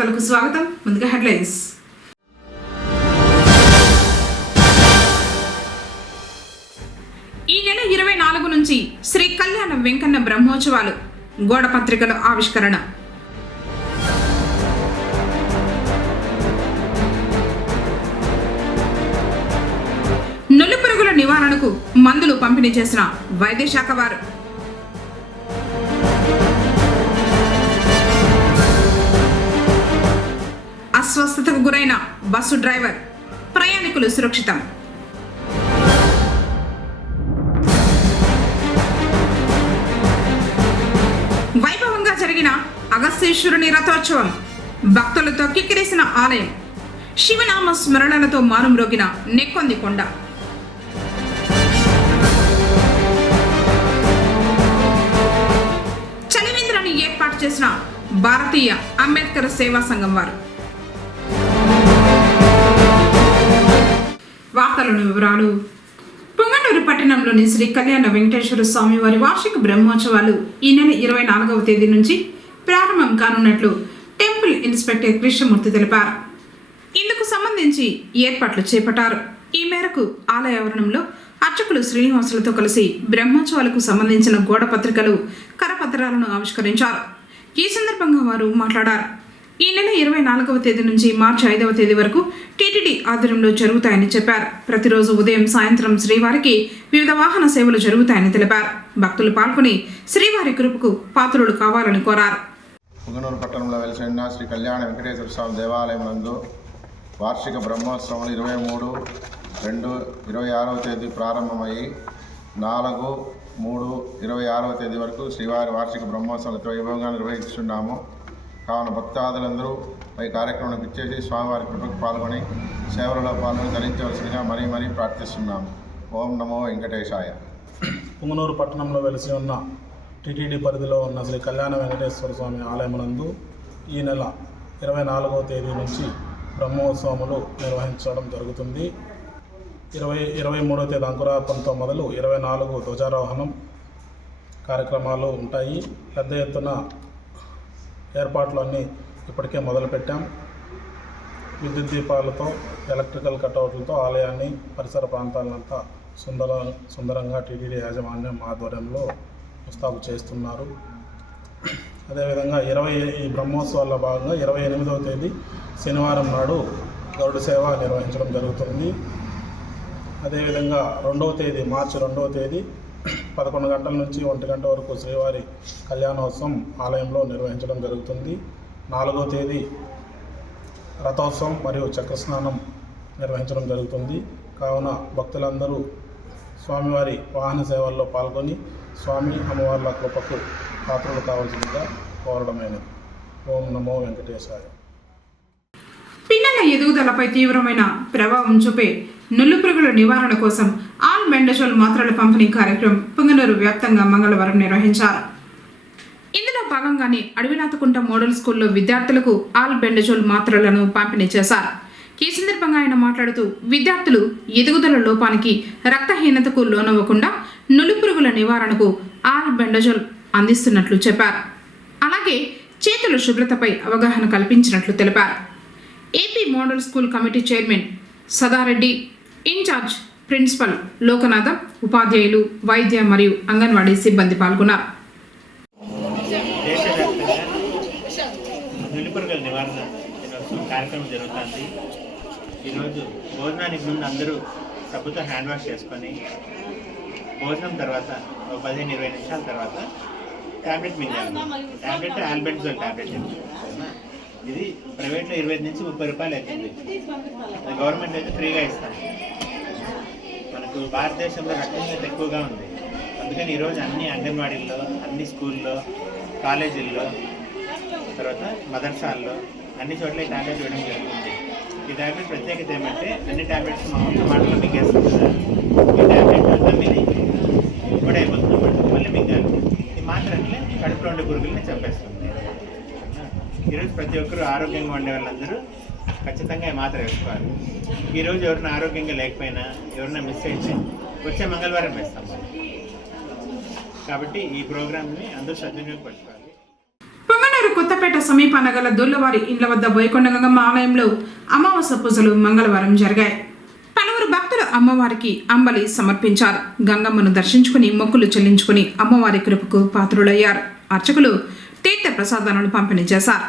వార్తలకు స్వాగతం. ముందుగా హెడ్లైన్స్. ఈ నెల 24 నుంచి శ్రీ కళ్యాణ వెంకన్న బ్రహ్మోత్సవాలు, గోడ పత్రికల ఆవిష్కరణ. నులిపురుగుల నివారణకు మందులు పంపిణీ చేసిన వైద్య శాఖ వారు. అస్వస్థతకు గురైన బస్సు డ్రైవర్, ప్రయాణికులు సురక్షితం. వైభవంగా జరిగిన అగస్తేశ్వరుని రథోత్సవం, భక్తులతో కిక్కిరిసిన ఆలయం, శివనామ స్మరణలతో మారుమ్రోగిన నెక్కొంది కొండ. చలివేంద్రాన్ని ఏర్పాటు చేసిన భారతీయ అంబేద్కర్ సేవా సంఘం వారు. వార్తలను వివరాలు. పొంగనూరు పట్టణంలోని శ్రీ కళ్యాణ వెంకటేశ్వర స్వామి వారి వార్షిక బ్రహ్మోత్సవాలు ఈ నెల 24వ తేదీ నుంచి ప్రారంభం కానున్నట్లు టెంపుల్ ఇన్స్పెక్టర్ కృష్ణమూర్తి తెలిపారు. ఇందుకు సంబంధించి ఏర్పాట్లు చేపట్టారు. ఈ మేరకు ఆలయ ఆవరణంలో అర్చకులు శ్రీనివాసులతో కలిసి బ్రహ్మోత్సవాలకు సంబంధించిన గోడ పత్రికలు, కరపత్రాలను ఆవిష్కరించారు. ఈ సందర్భంగా వారు మాట్లాడారు. ఈ నెల 24వ తేదీ నుంచి మార్చి 5వ తేదీ వరకు టీటీడీ ఆధ్వర్యంలో జరుగుతాయని చెప్పారు. ప్రతిరోజు ఉదయం, సాయంత్రం శ్రీవారికి వివిధ వాహన సేవలు జరుగుతాయని తెలిపారు. భక్తులు పాల్గొని శ్రీవారి కృపకు పాత్రులు కావాలని కోరారు. పొంగనూరు పట్టణంలో వెలిసిన శ్రీ కళ్యాణ వెంకటేశ్వర స్వామి దేవాలయం నందు వార్షిక బ్రహ్మోత్సవాలు 23/2/26వ తేదీ ప్రారంభమయ్యి 4/3/26వ తేదీ వరకు శ్రీవారి వార్షిక బ్రహ్మోత్సవాలతో వైభవంగా నిర్వహిస్తున్నాము. కావున భక్తాదులందరూ ఈ కార్యక్రమానికి ఇచ్చేసి స్వామివారి కృపకు పాల్గొని సేవలలో పాల్గొని ధరించవలసిందిగా మరీ ప్రార్థిస్తున్నాము. ఓం నమో వెంకటేశాయ. పొంగనూరు పట్టణంలో వెలిసి ఉన్న టీటీడీ పరిధిలో ఉన్న శ్రీ కళ్యాణ వెంకటేశ్వర స్వామి ఆలయమునందు ఈ నెల 24వ తేదీ నుంచి బ్రహ్మోత్సవములు నిర్వహించడం జరుగుతుంది. 23వ తేదీ అంకురార్పణతో మొదలు 24 ధ్వజారోహణం కార్యక్రమాలు ఉంటాయి. పెద్ద ఎత్తున ఏర్పాట్లు అన్నీ ఇప్పటికే మొదలుపెట్టాం. విద్యుత్ దీపాలతో, ఎలక్ట్రికల్ కటౌట్లతో ఆలయాన్ని, పరిసర ప్రాంతాలంతా సుందరంగా టీటీడీ యాజమాన్యం ఆధ్వర్యంలో ముస్తాబు చేస్తున్నారు. అదేవిధంగా ఈ బ్రహ్మోత్సవాల్లో భాగంగా 28వ తేదీ శనివారం నాడు గరుడు సేవ నిర్వహించడం జరుగుతుంది. అదేవిధంగా మార్చి 2వ తేదీ 11 గంటల నుంచి 1 గంట వరకు శ్రీవారి కళ్యాణోత్సవం ఆలయంలో నిర్వహించడం జరుగుతుంది. 4వ తేదీ రథోత్సవం మరియు చక్రస్నానం నిర్వహించడం జరుగుతుంది. కావున భక్తులందరూ స్వామివారి వాహన సేవల్లో పాల్గొని స్వామి అమ్మవార్ల కృపకు పాత్రలు కావాల్సిందిగా కోరడమైనది. ఓం నమో వెంకటేశాయ. పిల్లల ఎదుగుదలపై తీవ్రమైన ప్రభావం చూపే నులిపురుగుల నివారణ కోసం ఆల్బెండజోల్ మాత్రల పంపిణీ కార్యక్రమం పొంగనూరు వ్యాప్తంగా మంగళవారం నిర్వహించారు. ఇందులో భాగంగానే అడవినాథకుంట మోడల్ స్కూల్లో విద్యార్థులకు ఆల్బెండజోల్ మాత్రలను పంపిణీ చేశారు. ఈ సందర్భంగా ఆయన మాట్లాడుతూ విద్యార్థులు ఎదుగుదల లోపానికి, రక్తహీనతకు లోనవ్వకుండా నులిపురుగుల నివారణకు ఆల్బెండజోల్ అందిస్తున్నట్లు చెప్పారు. అలాగే చేతుల శుభ్రతపై అవగాహన కల్పించినట్లు తెలిపారు. AP model school committee chairman Sadareddy, incharge principal Lokanatham, ఉపాధ్యాయులు, వైద్య మరియు అంగన్వాడీ సిబ్బంది పాల్గొన్నారు. నులిపురుగుల నివారణ కార్యక్రమం జరుగుతుంది. ఈరోజు భోజనానికి ముందు అందరూ సబ్బుతో హ్యాండ్ వాష్ చేసుకొని భోజనం తర్వాత 15-20 నిమిషాల తర్వాత ట్యాబ్లెట్ మింగాలి. Tablet albendazole tablet. ఇది ప్రైవేట్లో 25 నుంచి 30 రూపాయలు అవుతుంది. అది గవర్నమెంట్ అయితే ఫ్రీగా ఇస్తాం. మనకు భారతదేశంలో రక్తహీనత ఎక్కువగా ఉంది. అందుకని ఈరోజు అన్ని అంగన్వాడీల్లో, అన్ని స్కూల్లో, కాలేజీల్లో, తర్వాత మదర్సాల్లో అన్ని చోట్ల ఈ ట్యాబ్లెట్ ఇవ్వడం జరుగుతుంది. ఈ ట్యాబ్లెట్ ప్రత్యేకత ఏమంటే అన్ని ట్యాబ్లెట్స్ మామూలుగా మాటలో మింగేస్తుంది కదా. ఈ ట్యాబ్లెట్ నమ్మిది కూడా అయిపోతుంది అన్నమాట. మళ్ళీ మింగాలి. ఈ మాత్రం అంటే కడుపులో ఉండే పురుగుల్ని చంపేస్తుంది. ఈరోజు ప్రతి ఒక్కరు ఆరోగ్యంగా ఉండే వాళ్ళందరూ ఖచ్చితంగా ఈ మాత్ర వేసుకోవాలి. ఈరోజు ఎవరైనా ఆరోగ్యంగా లేకపోయినా, ఎవరైనా మిస్ అయితే వచ్చే మంగళవారం వేస్తాం. కాబట్టి ఈ ప్రోగ్రామ్ని అందరూ సద్వినియోగపరచుకోవాలి. పొంగనూరు కొత్త రాజంపేట సమీపాన గల దొల్లవారి ఇండ్ల వద్ద బోయకొండ గంగమ్మ ఆలయంలో అమావాస్య పూజలు మంగళవారం జరిగాయి. పలువురు భక్తులు అమ్మవారికి అంబలి సమర్పించారు. గంగమ్మను దర్శించుకుని మొక్కులు చెల్లించుకుని అమ్మవారి కృపకు పాత్రులయ్యారు. అర్చకులు తీర్థ ప్రసాదాలను పంపిణీ చేశారు.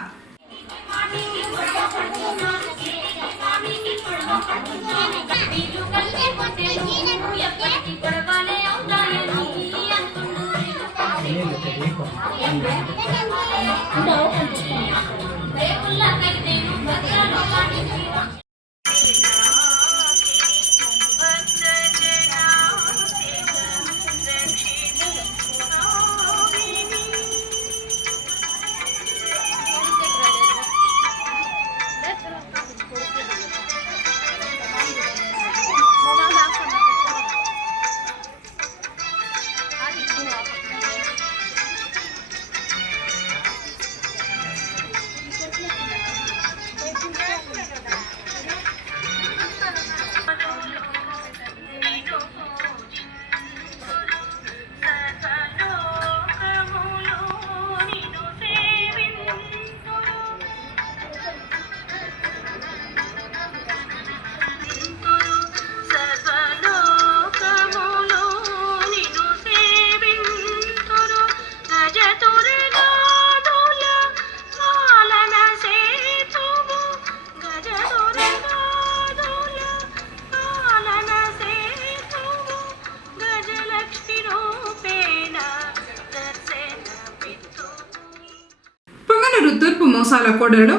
తూర్పు మోసాల కోడలలో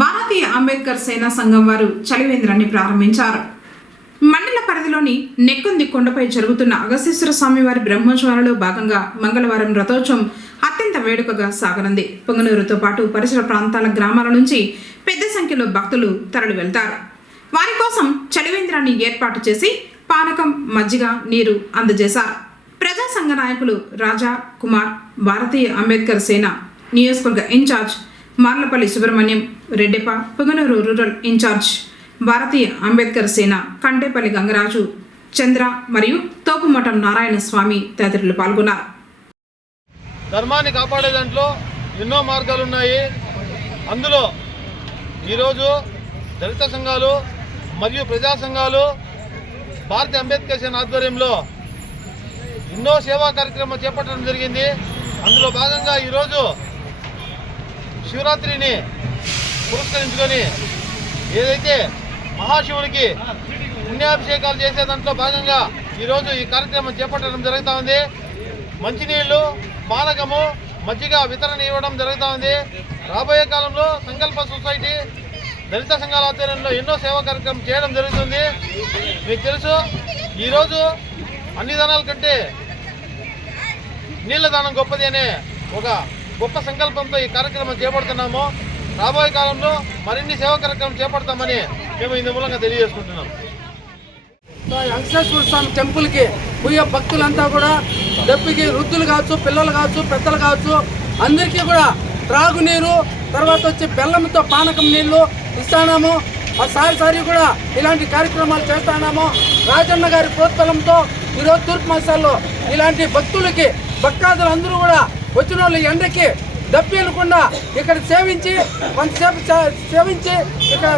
భారతీయ అంబేద్కర్ సేనా సంఘం వారు చలివేంద్రాన్ని ప్రారంభించారు. మండల పరిధిలోని నెక్కొంది కొండపై జరుగుతున్న అగస్తేశ్వర స్వామివారి బ్రహ్మోత్సవాలలో భాగంగా మంగళవారం రథోత్సవం అత్యంత వేడుకగా సాగనుంది. పొంగనూరుతో పాటు పరిసర ప్రాంతాల గ్రామాల నుంచి పెద్ద సంఖ్యలో భక్తులు తరలి వెళ్తారు. వారి కోసం చలివేంద్రాన్ని ఏర్పాటు చేసి పానకం, మజ్జిగ, నీరు అందజేశారు. ప్రజా సంఘ నాయకులు రాజా కుమార్, భారతీయ అంబేద్కర్ సేన నియోజకవర్గ incharge Marlapalli Subrahmanyam, Reddeppa, Ponganur rural incharge Bharatiya Ambedkar Sena Kantepalli Gangaraju, చంద్ర మరియు తోపుమఠం నారాయణ స్వామి తదితరులు పాల్గొన్నారు. ధర్మాన్ని కాపాడే దాంట్లో ఎన్నో మార్గాలు ఉన్నాయి. అందులో ఈరోజు దళిత సంఘాలు మరియు ప్రజా సంఘాలు భారతీయ అంబేద్కర్ సేన ఆధ్వర్యంలో ఎన్నో సేవా కార్యక్రమాలు చేపట్టడం జరిగింది. అందులో భాగంగా ఈరోజు శివరాత్రిని పురస్కరించుకొని ఏదైతే మహాశివునికి పుణ్యాభిషేకాలు చేసే దాంట్లో భాగంగా ఈరోజు ఈ కార్యక్రమం చేపట్టడం జరుగుతూ ఉంది. మంచినీళ్లు, పానకము, మజ్జిగ వితరణ ఇవ్వడం జరుగుతూ ఉంది. రాబోయే కాలంలో సంకల్ప సొసైటీ దళిత సంఘాల ఆధ్వర్యంలో ఎన్నో సేవా కార్యక్రమం చేయడం జరుగుతుంది. మీకు తెలుసు, ఈరోజు అన్ని దానాల కంటే నీళ్ల దానం గొప్పది అనే ఒక గొప్ప సంకల్పంతో ఈ కార్యక్రమం చేపడుతున్నాము. రాబోయే కాలంలో మరిన్ని సేవా కార్యక్రమం చేపడతామని మేము ఇందు మూలంగా తెలియజేసుకుంటున్నాం. వెంకటేశ్వర స్వామి టెంపుల్కి పోయే భక్తులంతా కూడా దెబ్బకి వృద్ధులు కావచ్చు, పిల్లలు కావచ్చు, పెద్దలు కావచ్చు, అందరికీ కూడా త్రాగునీరు, తర్వాత వచ్చి బెల్లంతో పానకం నీళ్లు ఇస్తాము. సారి కూడా ఇలాంటి కార్యక్రమాలు చేస్తున్నాము. రాజన్న గారి ప్రోత్బలంతో ఈరోజు తూర్పు మసాల్లో ఇలాంటి భక్తులకి భక్తాదులు అందరూ కూడా వచ్చిన వాళ్ళు ఎండకి దప్పిలకుండా ఇక్కడ సేవించి కొంతసేపు సేవించి ఇక్కడ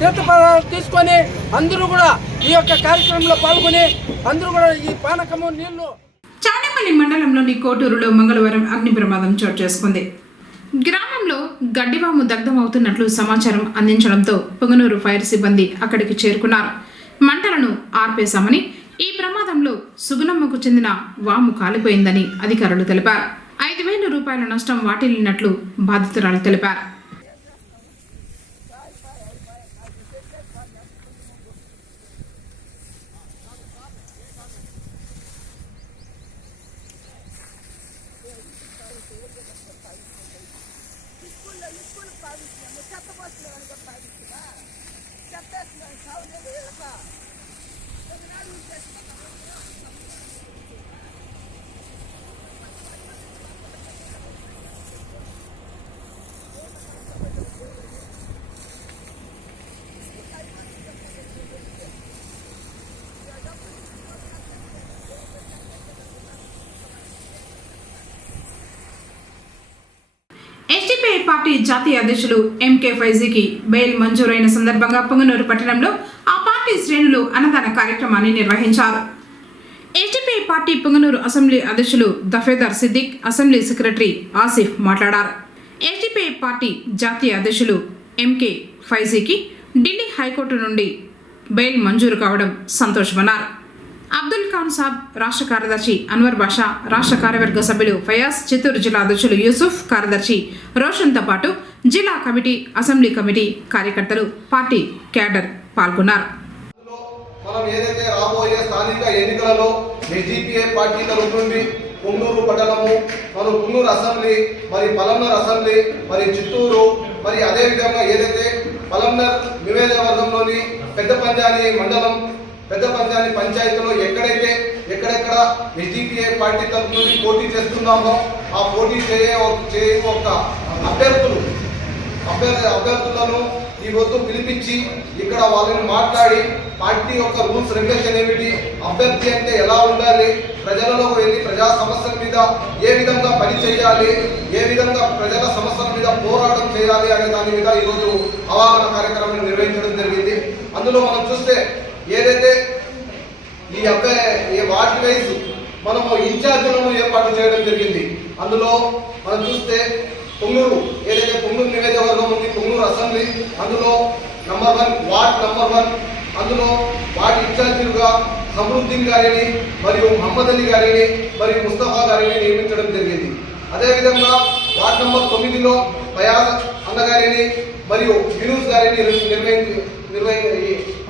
తీర్థపదాలు తీసుకొని అందరూ కూడా ఈ యొక్క కార్యక్రమంలో పాల్గొని అందరూ కూడా ఈ పానకము నీళ్లు. చాడేపల్లి మండలంలోని కోటూరులో మంగళవారం అగ్ని ప్రమాదం చోటు చేసుకుంది. గ్రామంలో గడ్డివాము దగ్ధమవుతున్నట్లు సమాచారం అందించడంతో పొంగనూరు ఫైర్ సిబ్బంది అక్కడికి చేరుకున్నారు. మంటలను ఆర్పేశామని, ఈ ప్రమాదంలో సుగుణమ్మకు చెందిన వాము కాలిపోయిందని అధికారులు తెలిపారు. 5,000 రూపాయల నష్టం వాటిల్లినట్లు బాధితురాలు తెలిపారు. ఎస్టీపీఐ పార్టీ జాతీయ అధ్యక్షులు ఎంకే ఫైజీకి బెయిల్ మంజూరైన సందర్భంగా పొంగనూరు పట్టణంలో ఆ పార్టీ శ్రేణులు అన్నదాన కార్యక్రమాన్ని నిర్వహించారు. ఎస్టీపీఐ పార్టీ పొంగనూరు అసెంబ్లీ అధ్యక్షులు దఫేదార్ సిద్దిక్, అసెంబ్లీ సెక్రటరీ ఆసిఫ్ మాట్లాడారు. ఎస్టీపీఐ పార్టీ జాతీయ అధ్యక్షులు ఎంకే ఫైజీకి ఢిల్లీ హైకోర్టు నుండి బెయిల్ మంజూరు కావడం సంతోషమన్నారు. అబ్దుల్ ఖాన్ సాబ్, రాష్ట్ర కార్యదర్శి అన్వర్ బాషా, రాష్ట్ర కార్యవర్గ సభ్యులు ఫయాజ్, చిత్తూరు జిల్లా అధ్యక్షులు యూసుఫ్, కార్యదర్శి రోషన్తో పాటు జిల్లా కమిటీ, అసెంబ్లీ కమిటీ కార్యకర్తలు, పార్టీ క్యాడర్ పాల్గొన్నారు. మనం ఏదైతే రాబోయే స్థానిక ఎన్నికలలో ఎస్డిపిఐ పార్టీ తరఫు నుండి పొంగనూరు పట్టణము, మనం పొంగనూరు అసెంబ్లీ, మరి పలంనర్ అసెంబ్లీ, మరి చిత్తూరు, మరి అదేవిధంగా ఏదైతే పలంనర్ నియోజకవర్గంలోని పెద్ద పంజాని మండలం, పెద్ద పంజాని పంచాయతీలో ఎక్కడెక్కడ ఎస్డిపిఐ పార్టీ తరఫు నుండి పోటీ చేస్తున్నామో ఆ పోటీ చేయే ఒక అభ్యర్థులను ఈ వద్దు పిలిపించి ఇక్కడ వాళ్ళని మాట్లాడి పార్టీ యొక్క రూల్స్ రెగ్యులేషన్ ఏమిటి, అభ్యర్థి అంటే ఎలా ఉండాలి, ప్రజలలోకి వెళ్ళి ప్రజా సమస్యల మీద ఏ విధంగా పని చేయాలి, ఏ విధంగా ప్రజల సమస్యల మీద పోరాటం చేయాలి అనే దాని మీద ఈరోజు అవగాహన కార్యక్రమాన్ని నిర్వహించడం జరిగింది. అందులో మనం చూస్తే ఏదైతే ఈ వార్డు వైజ్ మనము ఇన్ఛార్జీలను ఏర్పాటు చేయడం జరిగింది. అందులో మనం చూస్తే పొంగనూరు ఏదైతే పొంగనూరు నియోజకవర్గం ఉంది, పొంగనూరు అసెంబ్లీ, అందులో నంబర్ 1 వార్డ్ నంబర్ 1, అందులో వార్డు ఇన్ఛార్జీలుగా సమృద్దీన్ గారిని మరియు మహమ్మద్ అలీ గారిని మరియు ముస్తఫా గారిని నియమించడం జరిగింది. అదేవిధంగా వార్డు నంబర్ 9లో ఫయాజ్ అన్నగారిని మరియు యూనుస్ గారిని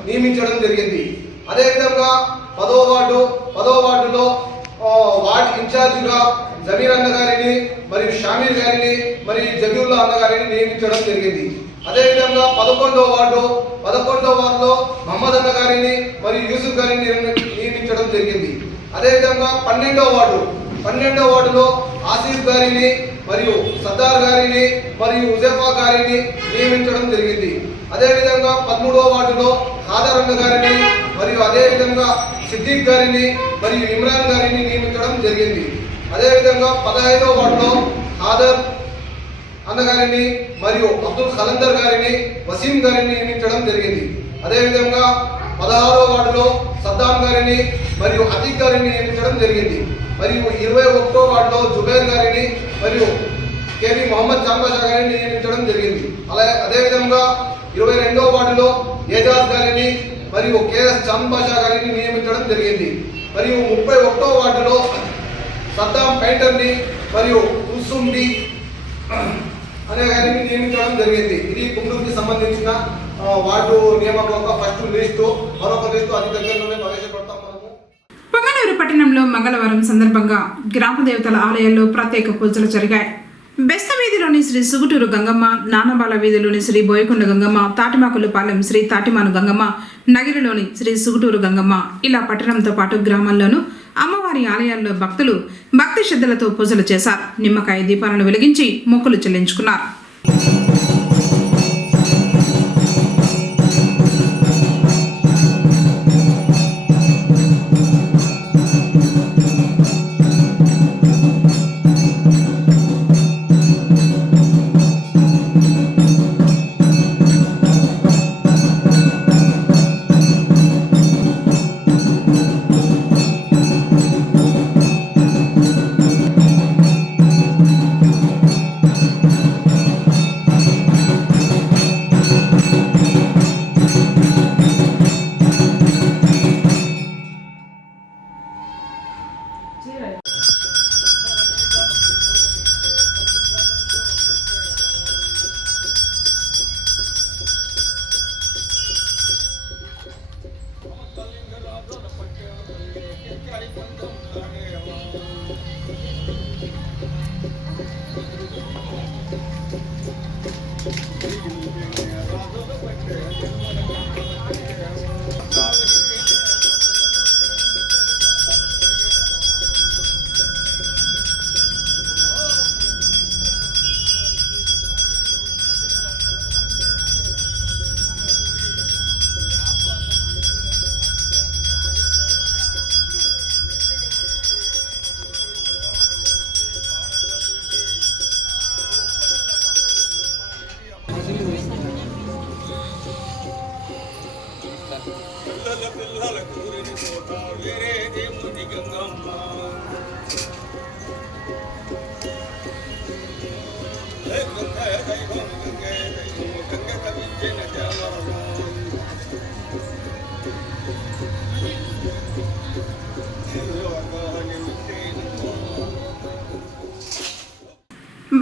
నియమించడం జరిగింది. అదేవిధంగా 10వ వార్డులో వార్డు ఇన్ఛార్జిగా జమీర్ అన్న గారిని మరియు షామీర్ గారిని మరియు జబీవుల్లా అన్న గారిని నియమించడం జరిగింది. అదేవిధంగా 11వ వార్డులో మహమ్మద్ అన్న గారిని మరియు యూసుఫ్ గారిని నియమించడం జరిగింది. అదేవిధంగా 12వ వార్డులో ఆసిఫ్ గారిని మరియు సర్దార్ గారిని మరియు ఉజైఫా గారిని నియమించడం జరిగింది. అదేవిధంగా 13వ వార్డులో ఖాదర్ అన్న గారిని మరియు అదేవిధంగా సిద్దిక్ గారిని మరియు ఇమ్రాన్ గారిని నియమించడం జరిగింది. అదేవిధంగా 15వ వార్డులో ఖాదర్ అన్నగారిని మరియు అబ్దుల్ ఖలందర్ గారిని, వసీం గారిని నియమించడం జరిగింది. అదేవిధంగా 16వ వార్డులో సద్దాం గారిని మరియు అతీక్ గారిని నియమించడం జరిగింది. మరియు 21వ వార్డులో జుబైర్ గారిని మరియు కేవీ మొహమ్మద్ చాంబాషా గారిని నియమించడం జరిగింది. అదేవిధంగా 22వ వార్డులో ఏజాజ్ గారిని మరియు కేఎస్ చాంబాషా గారిని నియమించడం జరిగింది. మరియు 31వ వార్డులో సద్దాం పెయింటర్ని మరియు ఉసుండి అనే గారిని నియమించడం జరిగింది. ఇది పొంగనూరుకి సంబంధించిన వార్డు నియామకం ఫస్ట్ లిస్టు. మరొక లిస్టు అతి దగ్గరలోనే ప్రవేశపెడతాం మనము. పొంగనూరు పట్టణంలో మంగళవారం సందర్భంగా గ్రామ దేవతల ఆలయాల్లో ప్రత్యేక పూజలు జరిగాయి. బెస్త వీధిలోని శ్రీ సుగుటూరు గంగమ్మ, నానబాల వీధిలోని శ్రీ బోయకొండ గంగమ్మ, తాటిమాకులపాలెం శ్రీ తాటిమాను గంగమ్మ, నగిరిలోని శ్రీ సుగుటూరు గంగమ్మ, ఇలా పట్టణంతో పాటు గ్రామాల్లోనూ అమ్మవారి ఆలయాల్లో భక్తులు భక్తి శ్రద్ధలతో పూజలు చేశారు. నిమ్మకాయ దీపాలను వెలిగించి మొక్కులు చెల్లించుకున్నారు.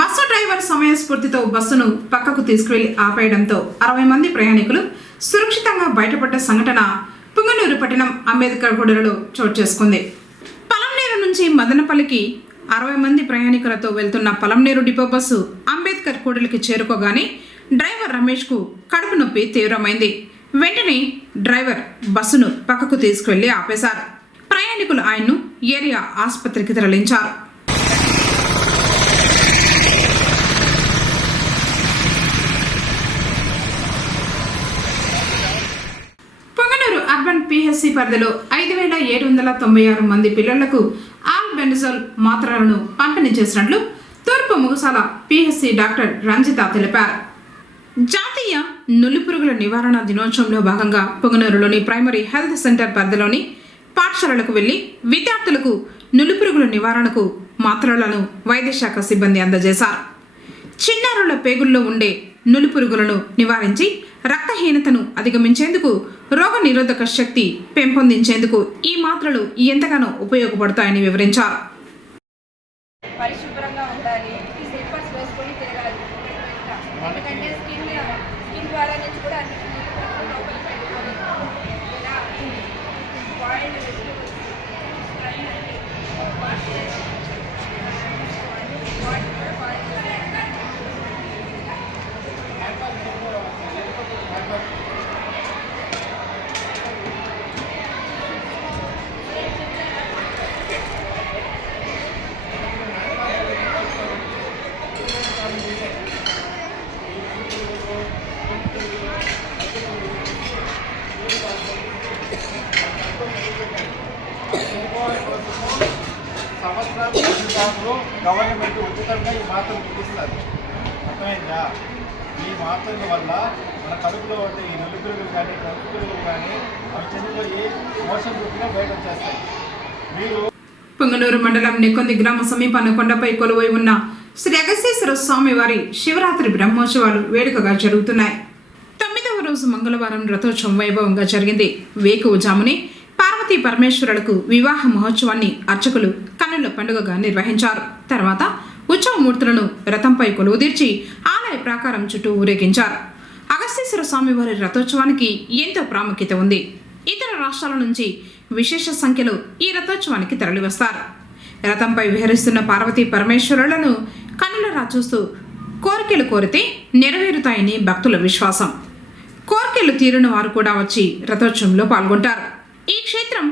బస్సు డ్రైవర్ సమయస్ఫూర్తితో బస్సును పక్కకు తీసుకువెళ్లి ఆపేయడంతో 60 మంది ప్రయాణికులు సురక్షితంగా బయటపడ్డ సంఘటన పుంగనూరు పట్టణం అంబేద్కర్ కూడలిలో చోటు చేసుకుంది. పలంనేరు నుంచి మదనపల్లికి 60 మంది ప్రయాణికులతో వెళ్తున్న పలంనేరు డిపో బస్సు అంబేద్కర్ కూడలికి చేరుకోగానే డ్రైవర్ రమేష్కు కడుపు నొప్పి తీవ్రమైంది. వెంటనే డ్రైవర్ బస్సును పక్కకు తీసుకువెళ్లి ఆపేశారు. ప్రయాణికులు ఆయన్ను ఏరియా ఆసుపత్రికి తరలించారు. అర్బన్ పిహెచ్సి పరిధిలో 5,796 మంది పిల్లలకు ఆల్బెండజోల్ మాత్రలను పంపిణీ చేసినట్లు తూర్పు ముగసాల పిహెచ్సి డాక్టర్ రంజిత తెలిపారు. జాతీయ నులిపురుగుల నివారణ దినోత్సవంలో భాగంగా పుంగనూరులోని ప్రైమరీ హెల్త్ సెంటర్ పరిధిలోని పాఠశాలలకు వెళ్లి విద్యార్థులకు నులిపురుగుల నివారణకు మాత్రలను వైద్యశాఖ సిబ్బంది అందజేశారు. చిన్నారుల పేగుల్లో ఉండే నులిపురుగులను నివారించి రక్తహీనతను అధిగమించేందుకు రోగ నిరోధక శక్తి పెంపొందించేందుకు ఈ మాత్రలు ఎంతగానో ఉపయోగపడతాయని వివరించారు. పరిశుభ్రంగా ఉండాలి, స్లిప్పర్స్ వేసుకొని తిరగాలి. ఎందుకంటే స్కిన్ ద్వారా నుంచి కూడా అన్ని లోపలికి పెట్టుకొని ఇలా బాయిల్డ్ వెజిటేబుల్స్ వాష్ చేసి వాటిని కూడా బాయిల్ చేసి సంవత్సరాలు గవర్నమెంట్ ఉచితంగా ఈ మాత్రలు ఇస్తారు. అర్థమైందా? ఈ మాత్రల వల్ల మన కడుపులో ఉండే ఈ నులిపురుగులు కానీ కడుపురుగులు కానీ అవి చనిపోయి మోషన్ రూపంగా బయట వచ్చేస్తాయి. మీరు పుంగనూరు మండలం నెక్కొంది గ్రామ సమీపాన కొండపై కొలువై ఉన్న శ్రీ అగస్తేశ్వర స్వామి వారి శివరాత్రి బ్రహ్మోత్సవాలు వేడుకగా జరుగుతున్నాయి. 9వ రోజు మంగళవారం రథోత్సవం వైభవంగా జరిగింది. వేకువజామునే పార్వతీ పరమేశ్వరులకు వివాహ మహోత్సవాన్ని అర్చకులు కన్నుల పండుగగా నిర్వహించారు. తర్వాత ఉత్సవమూర్తులను రథంపై కొలువుదీర్చి ఆలయ ప్రాకారం చుట్టూ ఊరేగించారు. అగస్తేశ్వర స్వామి వారి రథోత్సవానికి ఎంతో ప్రాముఖ్యత ఉంది. ఇతర రాష్ట్రాల నుంచి విశేష సంఖ్యలో ఈ రథోత్సవానికి తరలివస్తారు. రథంపై విహరిస్తున్న పార్వతీ పరమేశ్వరులను కన్నులరా చూస్తూ కోరికలు కోరితే నెరవేరుతాయని భక్తుల విశ్వాసం. కోరికలు తీరిన వారు కూడా వచ్చి రథోత్సవంలో పాల్గొంటారు. ఈ క్షేత్రం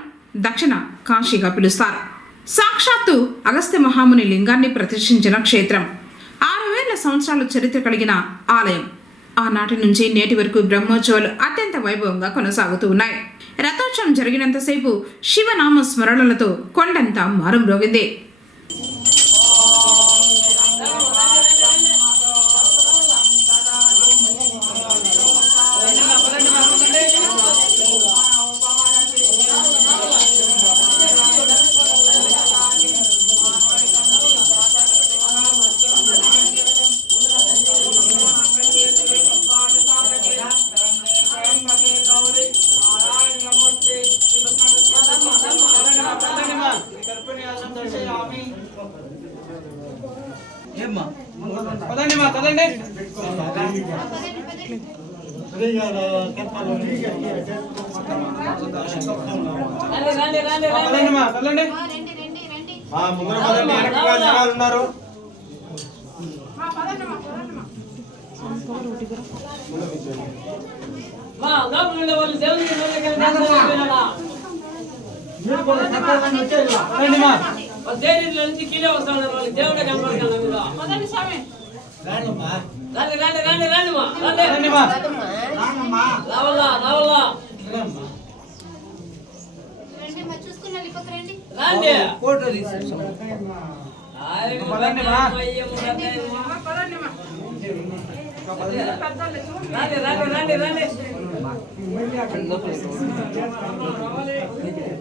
దక్షిణ కాశీగా పిలుస్తారు. సాక్షాత్తు అగస్త్య మహాముని లింగాన్ని ప్రతిష్ఠించిన క్షేత్రం. 6000 సంవత్సరాల చరిత్ర కలిగిన ఆలయం. ఆనాటి నుంచి నేటి వరకు బ్రహ్మోత్సవాలు అత్యంత వైభవంగా కొనసాగుతూ ఉన్నాయి. రథోత్సవం జరిగినంతసేపు శివనామ స్మరణలతో కొండంతా మారుమ్రోగింది. ఉన్నారు.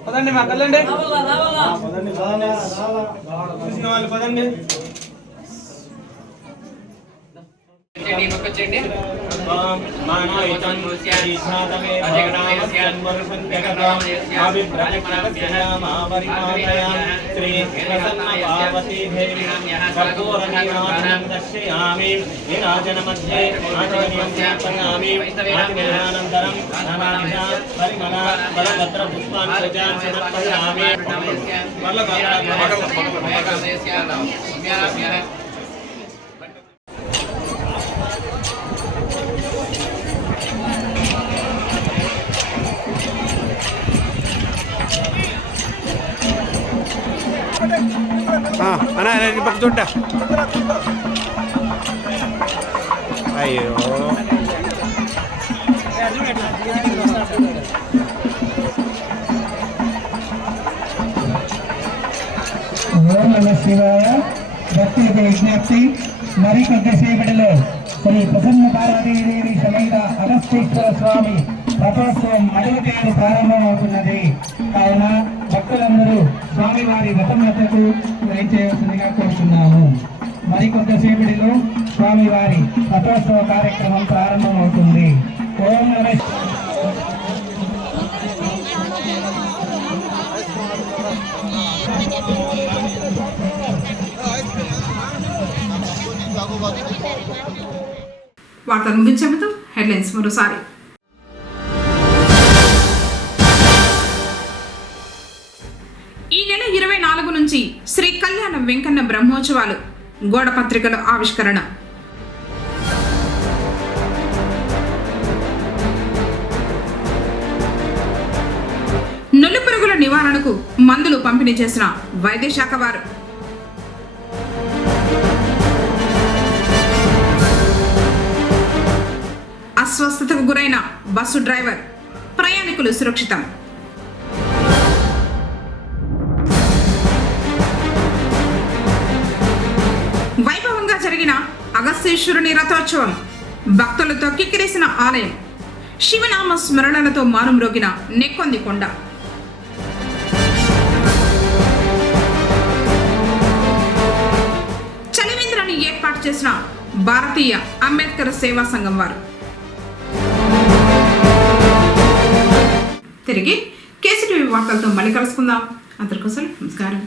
పదండి మా కల్లండి చూసిన వాళ్ళు పదండి. दर्शयामि विराजनमध्ये आचमनीयं स्थापयामि आचमनानन्तरं नानाविध परिमल फलपत्रपुष्पान् पूजान् समर्पयामि అన్నా పక్క చూడ్డా అయ్యో ఓం నమః శివాయ. భక్తులకు విజ్ఞప్తి, మరికొద్దిసేపటిలో శ్రీ ప్రసన్న పార్వతీదేవి సమేత అగస్తేశ్వర స్వామి రథోత్సవం అడుగుతేరు ప్రారంభమవుతున్నది. కావున భక్తులందరూ స్వామివారి వ్రతములకు చేయవలసిందిగా కోరుతున్నాము. మరికొద్దిసేపటిలో స్వామివారి రథోత్సవ కార్యక్రమం ప్రారంభమవుతుంది. ఓం నమః వార్తలు ముగించే ముందు హెడ్లైన్స్ మరోసారి. ఈ నెల 24 నుంచి శ్రీ కళ్యాణ వెంకన్న బ్రహ్మోత్సవాలు, గోడ పత్రికల ఆవిష్కరణ. నులి పురుగుల నివారణకు మందులు పంపిణీ చేసిన వైద్య శాఖ వారు. అస్వస్థతకు గురైన బస్సు డ్రైవర్, ప్రయాణికులు సురక్షితం. వైభవంగా జరిగిన అగస్తేశ్వరుని రథోత్సవం, భక్తులతో కిక్కిరేసిన ఆలయం, శివనామ స్మరణలతో మారుమ్రోగిన నెక్కొంది కొండ. చలివేంద్రాన్ని ఏర్పాటు చేసిన భారతీయ అంబేద్కర్ సేవా సంఘం వారు. తిరిగి కేసీటీవీ వార్తలతో మళ్ళీ కలుసుకుందాం. అందరికోసం నమస్కారం.